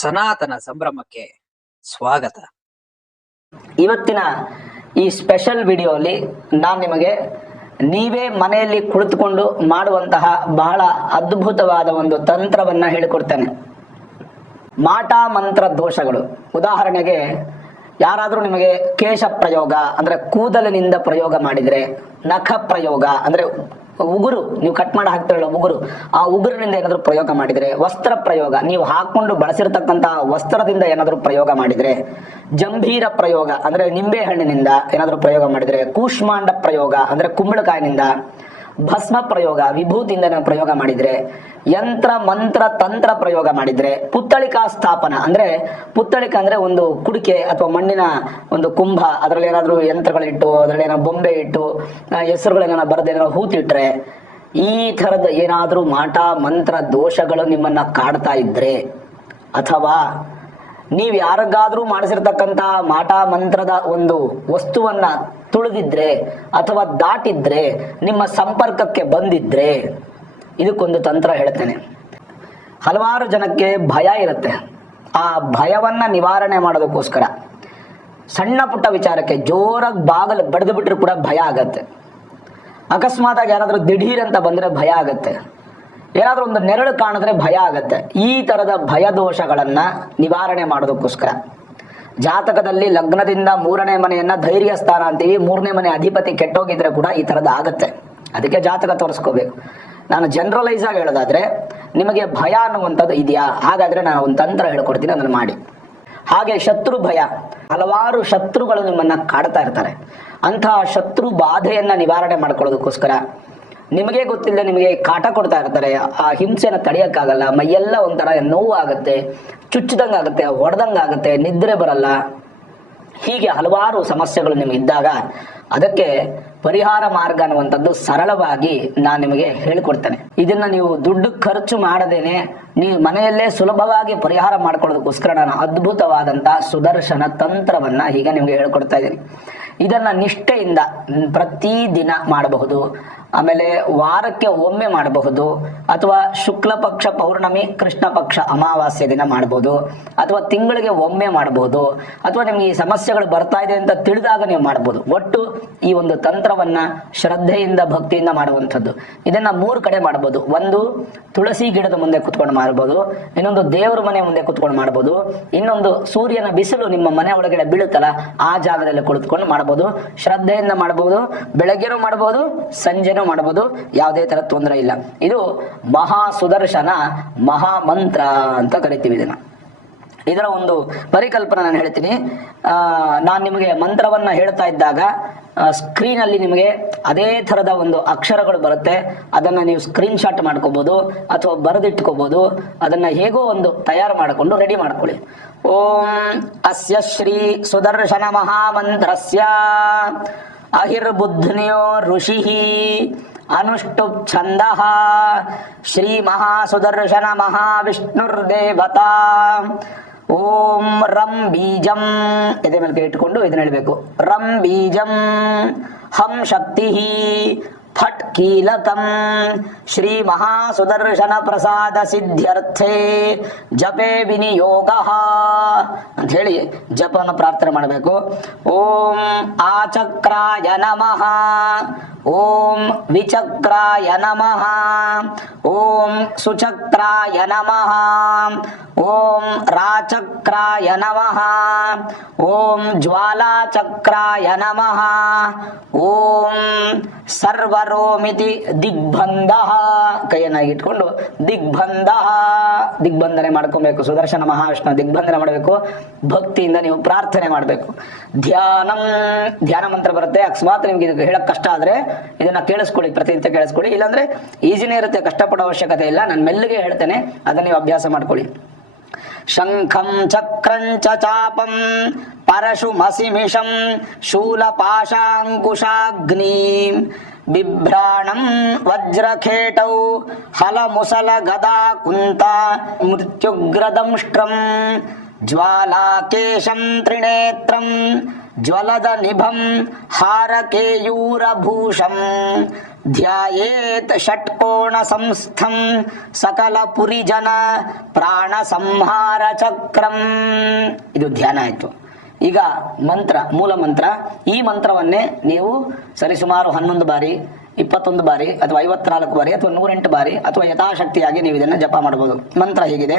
ಸನಾತನ ಸಂಭ್ರಮಕ್ಕೆ ಸ್ವಾಗತ. ಇವತ್ತಿನ ಈ ಸ್ಪೆಷಲ್ ವಿಡಿಯೋಲಿ ನಾನು ನಿಮಗೆ ನೀವೇ ಮನೆಯಲ್ಲಿ ಕುಳಿತುಕೊಂಡು ಮಾಡುವಂತಹ ಬಹಳ ಅದ್ಭುತವಾದ ಒಂದು ತಂತ್ರವನ್ನ ಹೇಳಿಕೊಡ್ತೇನೆ. ಮಾಟ ಮಂತ್ರ ದೋಷಗಳು. ಉದಾಹರಣೆಗೆ ಯಾರಾದರೂ ನಿಮಗೆ ಕೇಶ ಪ್ರಯೋಗ ಅಂದ್ರೆ ಕೂದಲಿನಿಂದ ಪ್ರಯೋಗ ಮಾಡಿದರೆ, ನಖ ಪ್ರಯೋಗ ಅಂದ್ರೆ ಉಗುರು, ನೀವು ಕಟ್ ಮಾಡಿ ಹಾಕ್ತಿರಲ್ಲ ಉಗುರು, ಆ ಉಗುರಿನಿಂದ ಏನಾದರೂ ಪ್ರಯೋಗ ಮಾಡಿದರೆ, ವಸ್ತ್ರ ಪ್ರಯೋಗ ನೀವು ಹಾಕೊಂಡು ಬಳಸಿರ್ತಕ್ಕಂತಹ ವಸ್ತ್ರದಿಂದ ಏನಾದರೂ ಪ್ರಯೋಗ ಮಾಡಿದರೆ, ಜಂಭೀರ ಪ್ರಯೋಗ ಅಂದ್ರೆ ನಿಂಬೆ ಹಣ್ಣಿನಿಂದ ಏನಾದರೂ ಪ್ರಯೋಗ ಮಾಡಿದರೆ, ಕೂಷ್ಮಾಂಡ ಪ್ರಯೋಗ ಅಂದ್ರೆ ಕುಂಬಳಕಾಯಿನಿಂದ, ಭಸ್ಮ ಪ್ರಯೋಗ ವಿಭೂತಿಯಿಂದ ಪ್ರಯೋಗ ಮಾಡಿದ್ರೆ, ಯಂತ್ರ ಮಂತ್ರ ತಂತ್ರ ಪ್ರಯೋಗ ಮಾಡಿದ್ರೆ, ಪುತ್ತಳಿಕಾ ಸ್ಥಾಪನ ಅಂದ್ರೆ ಪುತ್ತಳಿಕ ಅಂದ್ರೆ ಒಂದು ಕುಡಿಕೆ ಅಥವಾ ಮಣ್ಣಿನ ಒಂದು ಕುಂಭ, ಅದರಲ್ಲಿ ಏನಾದ್ರು ಯಂತ್ರಗಳಿಟ್ಟು ಅದರಲ್ಲಿ ಏನೋ ಬೊಂಬೆ ಇಟ್ಟು ಹೆಸರುಗಳೇನ ಬರೆದ ಏನಾದ್ರು ಹೂತಿಟ್ರೆ, ಈ ತರದ ಏನಾದ್ರೂ ಮಾಟ ಮಂತ್ರ ದೋಷಗಳು ನಿಮ್ಮನ್ನ ಕಾಡ್ತಾ ಇದ್ರೆ, ಅಥವಾ ನೀವು ಯಾರಿಗಾದ್ರೂ ಮಾಡಿಸಿರ್ತಕ್ಕಂತ ಮಾಟ ಮಂತ್ರದ ಒಂದು ವಸ್ತುವನ್ನ ತುಳಿದಿದ್ರೆ ಅಥವಾ ದಾಟಿದ್ರೆ, ನಿಮ್ಮ ಸಂಪರ್ಕಕ್ಕೆ ಬಂದಿದ್ರೆ, ಇದಕ್ಕೊಂದು ತಂತ್ರ ಹೇಳ್ತೇನೆ. ಹಲವಾರು ಜನಕ್ಕೆ ಭಯ ಇರುತ್ತೆ. ಆ ಭಯವನ್ನ ನಿವಾರಣೆ ಮಾಡೋದಕ್ಕೋಸ್ಕರ ಸಣ್ಣ ಪುಟ್ಟ ವಿಚಾರಕ್ಕೆ ಜೋರಾಗಿ ಬಾಗಲು ಬಡಿದು ಬಿಟ್ರು ಕೂಡ ಭಯ ಆಗತ್ತೆ. ಅಕಸ್ಮಾತ್ ಆಗಿ ಯಾರಾದ್ರೂ ದಿಢೀರ್ ಅಂತ ಬಂದ್ರೆ ಭಯ ಆಗತ್ತೆ. ಏನಾದ್ರೂ ಒಂದು ನೆರಳು ಕಾಣಿದ್ರೆ ಭಯ ಆಗತ್ತೆ. ಈ ತರದ ಭಯ ದೋಷಗಳನ್ನ ನಿವಾರಣೆ ಮಾಡೋದಕ್ಕೋಸ್ಕರ ಜಾತಕದಲ್ಲಿ ಲಗ್ನದಿಂದ 3ನೇ ಮನೆಯನ್ನ ಧೈರ್ಯ ಸ್ಥಾನ ಅಂತೀವಿ. 3ನೇ ಮನೆ ಅಧಿಪತಿ ಕೆಟ್ಟೋಗಿದ್ರೆ ಕೂಡ ಈ ತರದ ಆಗತ್ತೆ. ಅದಕ್ಕೆ ಜಾತಕ ತೋರಿಸ್ಕೋಬೇಕು. ನಾನು ಜನರಲೈಸ್ ಆಗಿ ಹೇಳೋದಾದ್ರೆ, ನಿಮಗೆ ಭಯ ಅನ್ನುವಂಥದ್ದು ಇದೆಯಾ? ಹಾಗಾದ್ರೆ ನಾನು ಒಂದು ತಂತ್ರ ಹೇಳ್ಕೊಡ್ತೀನಿ, ಅದನ್ನು ಮಾಡಿ. ಹಾಗೆ ಶತ್ರು ಭಯ, ಹಲವಾರು ಶತ್ರುಗಳು ನಿಮ್ಮನ್ನ ಕಾಡ್ತಾ ಇರ್ತಾರೆ. ಅಂತಹ ಶತ್ರು ಬಾಧೆಯನ್ನ ನಿವಾರಣೆ ಮಾಡ್ಕೊಳ್ಳೋದಕ್ಕೋಸ್ಕರ ನಿಮಗೆ ಗೊತ್ತಿಲ್ಲದೆ ನಿಮಗೆ ಕಾಟ ಕೊಡ್ತಾ ಇರ್ತಾರೆ. ಆ ಹಿಂಸೆನ ತಡೆಯಕ್ಕಾಗಲ್ಲ, ಮೈಯೆಲ್ಲ ಒಂಥರ ನೋವು ಆಗುತ್ತೆ, ಚುಚ್ಚಿದಂಗಾಗುತ್ತೆ, ಹೊಡೆದಂಗಾಗುತ್ತೆ, ನಿದ್ರೆ ಬರಲ್ಲ, ಹೀಗೆ ಹಲವಾರು ಸಮಸ್ಯೆಗಳು ನಿಮಗೆ ಇದ್ದಾಗ ಅದಕ್ಕೆ ಪರಿಹಾರ ಮಾರ್ಗ ಅನ್ನುವಂಥದ್ದು ಸರಳವಾಗಿ ನಾನು ನಿಮಗೆ ಹೇಳಿಕೊಡ್ತೇನೆ. ಇದನ್ನ ನೀವು ದುಡ್ಡು ಖರ್ಚು ಮಾಡದೇನೆ ನೀವು ಮನೆಯಲ್ಲೇ ಸುಲಭವಾಗಿ ಪರಿಹಾರ ಮಾಡ್ಕೊಳ್ಳೋದಕ್ಕೋಸ್ಕರ ನಾನು ಅದ್ಭುತವಾದಂತ ಸುದರ್ಶನ ತಂತ್ರವನ್ನ ಈಗ ನಿಮಗೆ ಹೇಳ್ಕೊಡ್ತಾ ಇದ್ದೀನಿ. ಇದನ್ನ ನಿಷ್ಠೆಯಿಂದ ಪ್ರತಿದಿನ ಮಾಡಬಹುದು, ಆಮೇಲೆ ವಾರಕ್ಕೆ ಒಮ್ಮೆ ಮಾಡಬಹುದು, ಅಥವಾ ಶುಕ್ಲ ಪಕ್ಷ ಪೌರ್ಣಮಿ ಕೃಷ್ಣ ಪಕ್ಷ ಅಮಾವಾಸ್ಯೆ ದಿನ ಮಾಡಬಹುದು, ಅಥವಾ ತಿಂಗಳಿಗೆ ಒಮ್ಮೆ ಮಾಡಬಹುದು, ಅಥವಾ ನಿಮ್ಗೆ ಈ ಸಮಸ್ಯೆಗಳು ಬರ್ತಾ ಇದೆ ಅಂತ ತಿಳಿದಾಗ ನೀವು ಮಾಡಬಹುದು. ಒಟ್ಟು ಈ ಒಂದು ತಂತ್ರವನ್ನ ಶ್ರದ್ಧೆಯಿಂದ ಭಕ್ತಿಯಿಂದ ಮಾಡುವಂಥದ್ದು. ಇದನ್ನ 3 ಕಡೆ ಮಾಡಬಹುದು. ಒಂದು ತುಳಸಿ ಗಿಡದ ಮುಂದೆ ಕುತ್ಕೊಂಡು ಮಾಡಬಹುದು, ಇನ್ನೊಂದು ದೇವರ ಮನೆ ಮುಂದೆ ಕುತ್ಕೊಂಡು ಮಾಡಬಹುದು, ಇನ್ನೊಂದು ಸೂರ್ಯನ ಬಿಸಿಲು ನಿಮ್ಮ ಮನೆ ಒಳಗಡೆ ಬೀಳುತ್ತಲ್ಲ ಆ ಜಾಗದಲ್ಲಿ ಕುಳಿತುಕೊಂಡು ಮಾಡಬಹುದು. ಶ್ರದ್ಧೆಯಿಂದ ಮಾಡಬಹುದು, ಬೆಳಗ್ಗೆನೂ ಮಾಡಬಹುದು, ಸಂಜೆನೂ ಮಾಡಬಹುದು, ಯಾವುದೇ ತರ ತೊಂದರೆ ಇಲ್ಲ. ಇದು ಮಹಾ ಸುದರ್ಶನ ಮಹಾ ಮಂತ್ರ ಅಂತ ಕರಿತೀವಿ. ಇದರ ಒಂದು ಪರಿಕಲ್ಪನೆ ನಾನು ಹೇಳ್ತೀನಿ. ನಾನು ನಿಮಗೆ ಮಂತ್ರವನ್ನ ಹೇಳ್ತಾ ಇದ್ದಾಗ ಸ್ಕ್ರೀನ್ ಅಲ್ಲಿ ನಿಮಗೆ ಅದೇ ತರದ ಒಂದು ಅಕ್ಷರಗಳು ಬರುತ್ತೆ. ಅದನ್ನ ನೀವು ಸ್ಕ್ರೀನ್ ಶಾಟ್ ಮಾಡ್ಕೋಬಹುದು ಅಥವಾ ಬರೆದಿಟ್ಕೋಬಹುದು. ಅದನ್ನ ಹೇಗೋ ಒಂದು ತಯಾರು ಮಾಡಿಕೊಂಡು ರೆಡಿ ಮಾಡ್ಕೊಳ್ಳಿ. ಓಂ ಅಸ್ಯ ಶ್ರೀ ಸುದರ್ಶನ ಮಹಾಮಂತ್ರಸ್ಯ ಅಹಿರ್ಬುದ್ಧನಿಯೋ ಋಷಿ ಅನುಷ್ಠುಪ್ ಛಂದಃ ಶ್ರೀ ಮಹಾಸುದರ್ಶನ ಮಹಾವಿಷ್ಣುರ್ದೇವತಾ ಓಂ ರಂ ಬೀಜಂ, ಎದೆ ಮೇಲೆ ಇಟ್ಕೊಂಡು ಇದನ್ನ ಹೇಳ್ಬೇಕು. ರಂ ಬೀಜಂ ಹಂ ಶಕ್ತಿ ಫಟ್ ಕೀಲಕಂ ಶ್ರೀ ಮಹಾಸುದರ್ಶನ ಪ್ರಸಾದ ಸಿದ್ಧ್ಯರ್ಥೆ ಜಪೇ ವಿನಿಯೋಗ ಅಂತ ಹೇಳಿ ಜಪವನ್ನು ಪ್ರಾರ್ಥನೆ ಮಾಡಬೇಕು. ಓಂ ಆಚಕ್ರಾಯ ನಮಃ, ಓಂ ವಿಚಕ್ರಾಯ ನಮಃ, ಓಂ ಸುಚಕ್ರಾಯ ನಮಃ, ಓಂ ರಾಚಕ್ರಾಯ ನಮಃ, ಓಂ ಜ್ವಾಲಾಚಕ್ರಾಯ ನಮಃ, ಓಂ ಸರ್ವರೋಮಿತಿ ದಿಗ್ಬಂಧ, ಕೈಯನ್ನಾಗಿ ಇಟ್ಕೊಂಡು ದಿಗ್ಬಂಧನೆ ಮಾಡ್ಕೊಬೇಕು. ಸುದರ್ಶನ ಮಹಾವಿಷ್ಣು ದಿಗ್ಬಂಧನೆ ಮಾಡಬೇಕು. ಭಕ್ತಿಯಿಂದ ನೀವು ಪ್ರಾರ್ಥನೆ ಮಾಡಬೇಕು. ಧ್ಯಾನ ಮಂತ್ರ ಬರುತ್ತೆ. ಅಕಸ್ಮಾತ್ ನಿಮ್ಗೆ ಇದು ಹೇಳಕ್ ಕಷ್ಟ ಆದ್ರೆ ಇದನ್ನ ಕೇಳಿಸ್ಕೊಳ್ಳಿ, ಪ್ರತಿನಿತ್ಯ ಕೇಳಿಸ್ಕೊಳ್ಳಿ. ಇಲ್ಲಾಂದ್ರೆ ಈಸಿನೇ ಇರುತ್ತೆ, ಕಷ್ಟಪಡೋ ಅವಶ್ಯಕತೆ ಇಲ್ಲ. ನಾನು ಮೆಲ್ಲಗೆ ಹೇಳ್ತೇನೆ, ಅದನ್ನ ನೀವು ಅಭ್ಯಾಸ ಮಾಡ್ಕೊಳ್ಳಿ. ಶಂಖಂ ಚಕ್ರಂಚ ಚಾಪಂ ಪರಶುಮಸಿಮಿಷಂ ಶೂಲಪಾಶಾಂಕುಶಾಗ್ನಿಂ ಬಿಭ್ರಾಣಂ ವಜ್ರಖೇಟೌ ಹಲಮುಸಲ ಗದಾ ಕುಂತ ಮೃತ್ಯುಗ್ರದಂಷ್ಟ್ರಂ ಜ್ವಾಲಾಕೇಶಂ ತ್ರಿನೇತ್ರಂ ಜ್ವಲದ ನಿಭಂ ಹಾರಕೇಯೂರಭೂಷಂ ಧ್ಯಾಯೇತ್ ಷಟ್ಕೋಣ ಸಂಸ್ಥಂ ಸಕಲ ಪುರಿ ಜನ ಪ್ರಾಣ ಸಂಹಾರ ಚಕ್ರಂ. ಇದು ಧ್ಯಾನ ಆಯಿತು. ಈಗ ಮಂತ್ರ, ಮೂಲ ಮಂತ್ರ. ಈ ಮಂತ್ರವನ್ನೇ ನೀವು ಸರಿಸುಮಾರು 11 ಬಾರಿ, 21 ಬಾರಿ ಅಥವಾ 54 ಬಾರಿ ಅಥವಾ 108 ಬಾರಿ ಅಥವಾ ಯಥಾಶಕ್ತಿಯಾಗಿ ನೀವು ಇದನ್ನು ಜಪ ಮಾಡಬಹುದು. ಮಂತ್ರ ಹೇಗಿದೆ: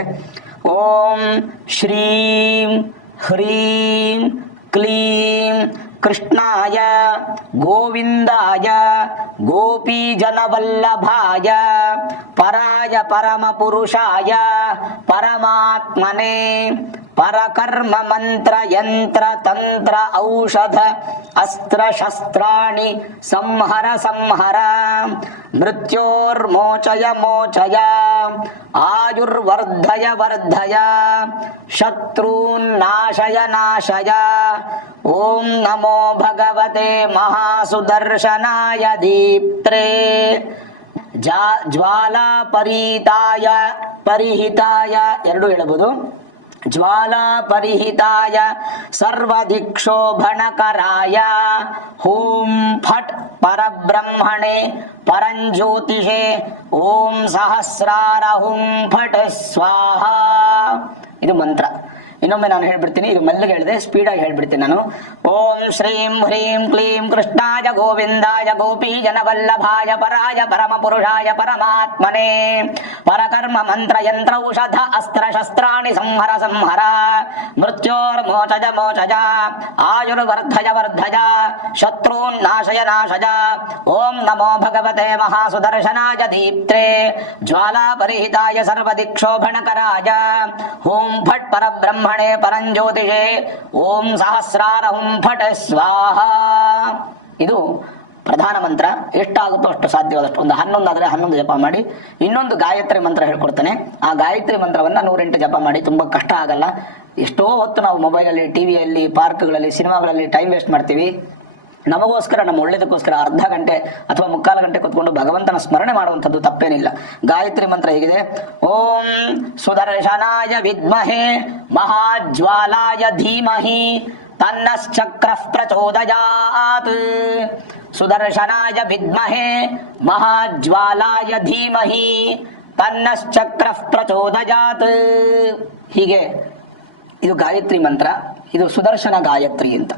ಓಂ ಶ್ರೀಂ ಹ್ರೀಂ ಕ್ಲೀಂ ಕೃಷ್ಣಾಯ ಗೋವಿಂದಾಯ ಗೋಪೀಜನವಲ್ಲಭಾಯ ಪರಾಯ ಪರಮ ಪುರುಷಾಯ ಪರಮಾತ್ಮನೆ ಪರಕರ್ಮ ಮಂತ್ರ ಯಂತ್ರ ತಂತ್ರ ಔಷಧ ಅಸ್ತ್ರ ಶಸ್ತ್ರಾಣಿ ಸಂಹರ ಸಂಹರ ಮೃತ್ಯೋರ್ಮೋಚಯ ಮೋಚಯ ಆಯುರ್ವರ್ಧಯ ವರ್ಧಯ ಶತ್ರುನ್ ನಾಶಯ ನಾಶಯ. ಓಂ ನಮೋ ಭಗವತೆ ಮಹಾಸುದರ್ಶನಾಯ ದೀಪ್ತ್ರೇ ಜ್ವಾಲಾ ಪರಿಹಿತಾಯ ಪರಿಹಿತಾಯ ಎರಡು ಹೇಳಬಹುದು. ಜ್ವಾಲಾ ಪರಿಹಿತಾಯ ಸರ್ವದಿಕ್ಷೋಭಣಕರಾಯ ಓಂ ಫಟ್ ಪರಬ್ರಹ್ಮಣೆ ಪರಂಜ್ಯೋತಿಷೆ ಓಂ ಸಹಸ್ರಾರ ಹುಂ ಫಟ್ ಸ್ವಾಹ. ಇದು ಮಂತ್ರ. ಇನ್ನೊಮ್ಮೆ ನಾನು ಹೇಳ್ಬಿಡ್ತೀನಿ, ಇದು ಮೆಲ್ಲಗೆ ಹೇಳಿದೆ, ಸ್ಪೀಡಾಗಿ ಹೇಳ್ಬಿಡ್ತೀನಿ ನಾನು. ಓಂ ಶ್ರೀಂ ಹ್ರೀಂ ಕ್ಲೀಂ ಕೃಷ್ಣಾಯ ಗೋವಿಂದಾಯ ಗೋಪೀಜನವಲ್ಲಭಾಯ ಪರಾಯ ಪರಮ ಪುರುಷಾಯ ಪರಮಾತ್ಮನೆ ಪರಕರ್ಮ ಮಂತ್ರ ಯಂತ್ರ ಔಷಧ ಅಸ್ತ್ರ ಶಸ್ತ್ರಾಣಿ ಸಂಹರ ಸಂಹರ ಮೃತ್ಯೋರ್ಮೋಚಯ ಮೋಚಯ ಆಯುರ್ವರ್ಧಯ ವರ್ಧಯ ಶತ್ರುನ್ ನಾಶಯ ನಾಶಯ. ಓಂ ನಮೋ ಭಗವತೆ ಮಹಾಸುದರ್ಶನಾಯ ದೀಪ್ತ್ರೇ ಜ್ವಾಲಾ ಪರಿಹಿತಾಯ ಸರ್ವದಿಕ್ಷೋಭಣಕರಾಯ ಓಂ ಫಟ್ ಪರಬ್ರಹ್ಮ ಪರಂಜ್ಯೋತಿಷೆ ಓಂ ಸಹಸ್ರಾರ ಹುಂ ಫಟ್ ಸ್ವಾಹ. ಇದು ಪ್ರಧಾನ ಮಂತ್ರ. ಎಷ್ಟಾಗುತ್ತೋ ಅಷ್ಟು ಸಾಧ್ಯವಾದಷ್ಟು, ಒಂದು 11 ಆದರೆ 11 ಜಪ ಮಾಡಿ. ಇನ್ನೊಂದು ಗಾಯತ್ರಿ ಮಂತ್ರ ಹೇಳ್ಕೊಡ್ತಾನೆ. ಆ ಗಾಯತ್ರಿ ಮಂತ್ರವನ್ನು 108 ಜಪ ಮಾಡಿ. ತುಂಬ ಕಷ್ಟ ಆಗಲ್ಲ. ಎಷ್ಟೋ ಹೊತ್ತು ನಾವು ಮೊಬೈಲಲ್ಲಿ, ಟಿವಿಯಲ್ಲಿ, ಪಾರ್ಕ್ಗಳಲ್ಲಿ, ಸಿನಿಮಾಗಳಲ್ಲಿ ಟೈಮ್ ವೇಸ್ಟ್ ಮಾಡ್ತೀವಿ. ನಮಗೋಸ್ಕರ, ನಮ್ಮ ಒಳ್ಳೇದಕ್ಕೋಸ್ಕರ ಅರ್ಧ ಗಂಟೆ ಅಥವಾ 3/4 ಗಂಟೆ ಕೂತ್ಕೊಂಡು ಭಗವಂತನ ಸ್ಮರಣೆ ಮಾಡುವಂಥದ್ದು ತಪ್ಪೇನಿಲ್ಲ. ಗಾಯತ್ರಿ ಮಂತ್ರ ಹೇಗಿದೆ: ಓಂ ಸುದರ್ಶನಾಯ ವಿದ್ಮಹೇ ಮಹಾಜ್ವಾಲಾಯ ಧೀಮಹಿ ತನ್ನಶ್ಚಕ್ರಃ ಪ್ರಚೋದಯಾತ್. ಸುದರ್ಶನಾಯ ವಿದ್ಮಹೇ ಮಹಾಜ್ವಾಲಾಯ ಧೀಮಹಿ ತನ್ನಶ್ಚಕ್ರಃ ಪ್ರಚೋದಯಾತ್. ಹೀಗೆ ಇದು ಗಾಯತ್ರಿ ಮಂತ್ರ. ಇದು ಸುದರ್ಶನ ಗಾಯತ್ರಿ ಅಂತ.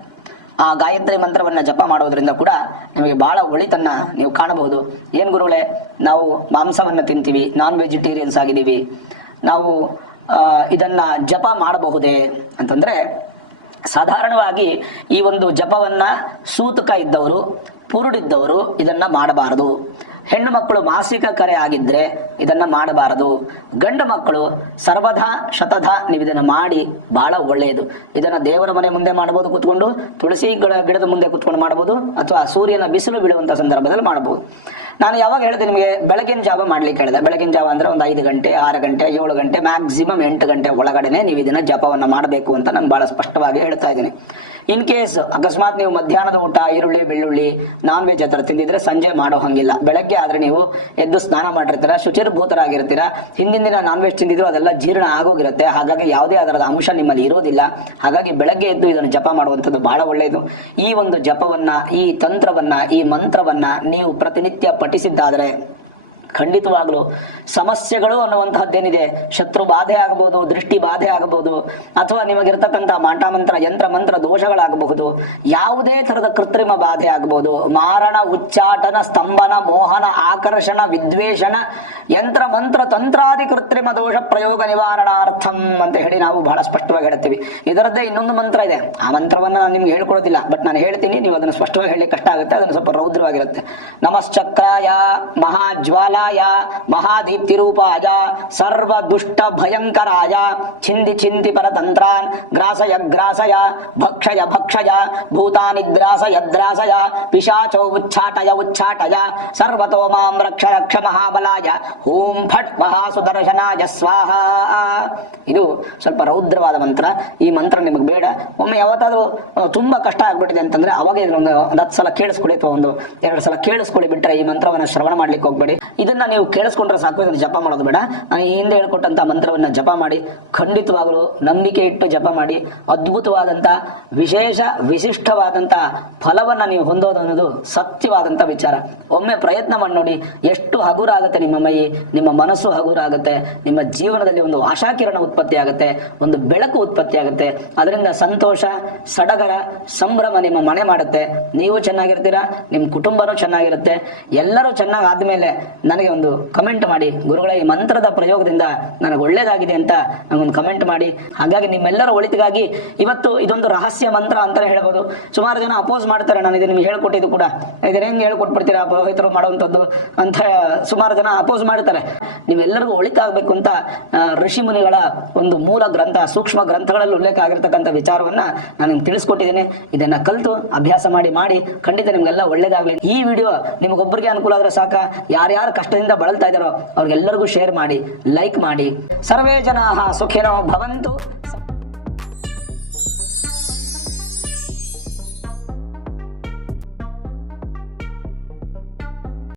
ಆ ಗಾಯತ್ರಿ ಮಂತ್ರವನ್ನು ಜಪ ಮಾಡೋದ್ರಿಂದ ಕೂಡ ನಿಮಗೆ ಬಹಳ ಒಳಿತನ್ನ ನೀವು ಕಾಣಬಹುದು. ಏನು ಗುರುಗಳೇ, ನಾವು ಮಾಂಸವನ್ನು ತಿಂತೀವಿ, ನಾನ್ ವೆಜಿಟೇರಿಯನ್ಸ್ ಆಗಿದ್ದೀವಿ, ನಾವು ಇದನ್ನ ಜಪ ಮಾಡಬಹುದೇ ಅಂತಂದ್ರೆ, ಸಾಧಾರಣವಾಗಿ ಈ ಒಂದು ಜಪವನ್ನ ಸೂತಕ ಇದ್ದವರು, ಪುರುಡಿದ್ದವರು ಇದನ್ನ ಮಾಡಬಾರದು. ಹೆಣ್ಣು ಮಕ್ಕಳು ಮಾಸಿಕ ಕರೆ ಆಗಿದ್ರೆ ಇದನ್ನ ಮಾಡಬಾರದು. ಗಂಡು ಮಕ್ಕಳು ಸರ್ವದಾ ಶತಧಾ ನೀವು ಇದನ್ನ ಮಾಡಿ ಬಹಳ ಒಳ್ಳೆಯದು. ಇದನ್ನ ದೇವರ ಮನೆ ಮುಂದೆ ಮಾಡಬಹುದು ಕೂತ್ಕೊಂಡು, ತುಳಸಿ ಗಿಡದ ಮುಂದೆ ಕೂತ್ಕೊಂಡು ಮಾಡಬಹುದು, ಅಥವಾ ಸೂರ್ಯನ ಬಿಸಿಲು ಬೀಳುವಂತ ಸಂದರ್ಭದಲ್ಲಿ ಮಾಡಬಹುದು. ನಾನು ಯಾವಾಗ ಹೇಳಿದೆ ನಿಮಗೆ, ಬೆಳಗಿನ ಜಾವ ಮಾಡ್ಲಿಕ್ಕೆ ಹೇಳಿದೆ. ಬೆಳಗಿನ ಜಾವ ಅಂದ್ರೆ ಒಂದು 5 ಗಂಟೆ, 6 ಗಂಟೆ, 7 ಗಂಟೆ, ಮ್ಯಾಕ್ಸಿಮಮ್ 8 ಗಂಟೆ ಒಳಗಡೆನೆ ನೀವು ಇದನ್ನ ಜಪವನ್ನ ಮಾಡಬೇಕು ಅಂತ ನಾನು ಬಹಳ ಸ್ಪಷ್ಟವಾಗಿ ಹೇಳ್ತಾ ಇದ್ದೀನಿ. ಇನ್ ಕೇಸ್ ಅಕಸ್ಮಾತ್ ನೀವು ಮಧ್ಯಾಹ್ನದ ಊಟ ಈರುಳ್ಳಿ ಬೆಳ್ಳುಳ್ಳಿ ನಾನ್ ವೆಜ್ ಹತ್ರ ತಿಂದಿದ್ರೆ ಸಂಜೆ ಮಾಡೋ ಹಂಗಿಲ್ಲ. ಬೆಳಗ್ಗೆ ಆದ್ರೆ ನೀವು ಎದ್ದು ಸ್ನಾನ ಮಾಡಿರ್ತೀರ, ಶುಚಿರ್ಭೂತರಾಗಿರ್ತೀರ, ಹಿಂದಿನ ದಿನ ನಾನ್ ವೆಜ್ ತಿಂದಿದ್ರು ಅದೆಲ್ಲ ಜೀರ್ಣ ಆಗೋಗಿರುತ್ತೆ. ಹಾಗಾಗಿ ಯಾವುದೇ ಅದರದ ಅಂಶ ನಿಮ್ಮಲ್ಲಿ ಇರೋದಿಲ್ಲ. ಹಾಗಾಗಿ ಬೆಳಗ್ಗೆ ಎದ್ದು ಇದನ್ನು ಜಪ ಮಾಡುವಂಥದ್ದು ಬಹಳ ಒಳ್ಳೆಯದು. ಈ ಒಂದು ಜಪವನ್ನ, ಈ ತಂತ್ರವನ್ನ, ಈ ಮಂತ್ರವನ್ನ ನೀವು ಪ್ರತಿನಿತ್ಯ ಪಠಿಸಿದ್ದಾದರೆ ಖಂಡಿತವಾಗ್ಲು ಸಮಸ್ಯೆಗಳು ಅನ್ನುವಂತಹದ್ದೇನಿದೆ, ಶತ್ರು ಬಾಧೆ ಆಗಬಹುದು, ದೃಷ್ಟಿ ಬಾಧೆ ಆಗಬಹುದು, ಅಥವಾ ನಿಮಗಿರ್ತಕ್ಕಂಥ ಮಾಟಮಂತ್ರ ಯಂತ್ರ ಮಂತ್ರ ದೋಷಗಳಾಗಬಹುದು, ಯಾವುದೇ ತರದ ಕೃತ್ರಿಮ ಬಾಧೆ ಆಗಬಹುದು, ಮಾರಣ ಉಚ್ಚಾಟನ ಸ್ತಂಭನ ಮೋಹನ ಆಕರ್ಷಣ ವಿದ್ವೇಷಣ ಯಂತ್ರ ಮಂತ್ರ ತಂತ್ರಾದಿ ಕೃತ್ರಿಮ ದೋಷ ಪ್ರಯೋಗ ನಿವಾರಣಾರ್ಥಂ ಅಂತ ಹೇಳಿ ನಾವು ಬಹಳ ಸ್ಪಷ್ಟವಾಗಿ ಹೇಳ್ತೀವಿ. ಇದರದ್ದೇ ಇನ್ನೊಂದು ಮಂತ್ರ ಇದೆ. ಆ ಮಂತ್ರವನ್ನ ನಾನು ನಿಮ್ಗೆ ಹೇಳ್ಕೊಡೋದಿಲ್ಲ, ಬಟ್ ನಾನು ಹೇಳ್ತೀನಿ, ನೀವು ಅದನ್ನು ಸ್ಪಷ್ಟವಾಗಿ ಹೇಳಿ ಕಷ್ಟ ಆಗುತ್ತೆ, ಅದನ್ನು ಸ್ವಲ್ಪ ರೌದ್ರವಾಗಿರುತ್ತೆ. ನಮಶ್ಚಕ್ರಾಯ ಮಹಾಜ್ವಾಲ ಮಹಾದೀಪ್ತಿ ರೂಪಾಯ ಸರ್ವ ದುಷ್ಟ ಭಯಂಕರಾಯ ಚಿಂದಿ ಚಿಂತಿ ಪರತಂತ್ರಾನ್ ಗ್ರಾಸಯ ಗ್ರಾಸಯ ಭಕ್ಷಯ ಭಕ್ಷಯ ಭೂತಾನಿ ದ್ರಾಸಯ ದ್ರಾಸಯ ಪಿಶಾಚೋ ಉಚ್ಚಾಟಯ ಉಚ್ಚಾಟಯ ಸರ್ವತೋ ಮಾಂ ರಕ್ಷ ರಕ್ಷ ಮಹಾಬಲಾಯ ಓಂ ಫಟ್ ಮಹಾಸುದರ್ಶನಾಯ ಸ್ವಾಹ. ಇದು ಸ್ವಲ್ಪ ರೌದ್ರವಾದ ಮಂತ್ರ. ಈ ಮಂತ್ರ ನಿಮಗೆ ಬೇಡ. ಒಮ್ಮೆ ಯಾವತ್ತಾದ್ರೂ ತುಂಬಾ ಕಷ್ಟ ಆಗ್ಬಿಟ್ಟಿದೆ ಅಂತಂದ್ರೆ ಅವಾಗ ಇದನ್ನೊಂದು 10 ಸಲ ಕೇಳಿಸ್ಕೊಳ್ಳಿ ಅಥವಾ 1-2 ಸಲ ಕೇಳಿಸ್ಕೊಳ್ಳಿ ಬಿಟ್ರೆ ಈ ಮಂತ್ರವನ್ನ ಶ್ರವಣ ಮಾಡ್ಲಿಕ್ಕೆ ಹೋಗ್ಬೇಡಿ. ಇದು ಇದನ್ನ ನೀವು ಕೇಳಿಸ್ಕೊಂಡ್ರೆ ಸಾಕು, ಇದನ್ನ ಜಪ ಮಾಡೋದು ಬೇಡ. ನಾನು ಈ ಹಿಂದೆ ಹೇಳ್ಕೊಟ್ಟಂತ ಮಂತ್ರವನ್ನ ಜಪ ಮಾಡಿ, ಖಂಡಿತವಾಗಲೂ ನಂಬಿಕೆ ಇಟ್ಟು ಜಪ ಮಾಡಿ, ಅದ್ಭುತವಾದಂತ ವಿಶೇಷ ವಿಶಿಷ್ಟವಾದಂತ ಫಲವನ್ನ ನೀವು ಹೊಂದೋದು ಅನ್ನೋದು ಸತ್ಯವಾದಂತ ವಿಚಾರ. ಒಮ್ಮೆ ಪ್ರಯತ್ನ ಮಾಡಿ ನೋಡಿ, ಎಷ್ಟು ಹಗುರ ಆಗುತ್ತೆ ನಿಮ್ಮ ಮೈ, ನಿಮ್ಮ ಮನಸ್ಸು ಹಗುರ ಆಗುತ್ತೆ, ನಿಮ್ಮ ಜೀವನದಲ್ಲಿ ಒಂದು ಆಶಾಕಿರಣ ಉತ್ಪತ್ತಿ ಆಗುತ್ತೆ, ಒಂದು ಬೆಳಕು ಉತ್ಪತ್ತಿ ಆಗುತ್ತೆ. ಅದರಿಂದ ಸಂತೋಷ, ಸಡಗರ, ಸಂಭ್ರಮ ನಿಮ್ಮ ಮನೆ ಮಾಡುತ್ತೆ. ನೀವು ಚೆನ್ನಾಗಿರ್ತೀರಾ, ನಿಮ್ಮ ಕುಟುಂಬನೂ ಚೆನ್ನಾಗಿರುತ್ತೆ. ಎಲ್ಲರೂ ಚೆನ್ನಾಗಿ ಆದ್ಮೇಲೆ ನನಗೆ ಒಂದು ಕಮೆಂಟ್ ಮಾಡಿ, ಗುರುಗಳ ಈ ಮಂತ್ರದ ಪ್ರಯೋಗದಿಂದ ನನಗೆ ಒಳ್ಳೇದಾಗಿದೆ ಅಂತ ನನಗೊಂದು ಕಮೆಂಟ್ ಮಾಡಿ. ಹಾಗಾಗಿ ನಿಮ್ಮೆಲ್ಲರ ಒಳಿತಿಗಾಗಿ ಇವತ್ತು ಇದೊಂದು ರಹಸ್ಯ ಮಂತ್ರ ಅಂತಾನೆ ಹೇಳ್ಬೋದು. ಸುಮಾರು ಜನ ಅಪೋಸ್ ಮಾಡ್ತಾರೆ, ನಾನು ಇದನ್ನ ನಿಮ್ಗೆ ಹೇಳ್ಕೊಟ್ಟಿದ್ದು ಕೂಡ, ಇದನ್ನ ಹೆಂಗೆ ಹೇಳ್ಕೊಟ್ಬಿಡ್ತೀರಾ ಪುರೋಹಿತರು ಮಾಡುವಂಥದ್ದು ಅಂತ ಸುಮಾರು ಜನ ಅಪೋಸ್ ಮಾಡ್ತಾರೆ. ನೀವೆಲ್ಲರಿಗೂ ಒಳಿತಾಗಬೇಕು ಅಂತ ಋಷಿ ಮುನಿಗಳ ಒಂದು ಮೂಲ ಗ್ರಂಥ, ಸೂಕ್ಷ್ಮ ಗ್ರಂಥಗಳಲ್ಲಿ ಉಲ್ಲೇಖ ಆಗಿರ್ತಕ್ಕಂಥ ವಿಚಾರವನ್ನ ನಾನು ನಿಮ್ಗೆ ತಿಳಿಸ್ಕೊಟ್ಟಿದ್ದೀನಿ. ಇದನ್ನ ಕಲಿತು ಅಭ್ಯಾಸ ಮಾಡಿ ಖಂಡಿತ ನಿಮ್ಗೆಲ್ಲ ಒಳ್ಳೇದಾಗ್ಲಿ. ಈ ವಿಡಿಯೋ ನಿಮಗೊಬ್ಬರಿಗೆ ಅನುಕೂಲ ಆದ್ರೆ ಸಾಕ, ಯಾರ್ಯಾರು ಕಷ್ಟದಿಂದ ಬಳಲ್ತಾ ಇದ್ದಾರೋ ಅವ್ರಿಗೆಲ್ಲರಿಗೂ ಶೇರ್ ಮಾಡಿ, ಲೈಕ್ ಮಾಡಿ. ಸರ್ವೇ ಜನಾಃ ಸುಖಿನೋ ಭವಂತು.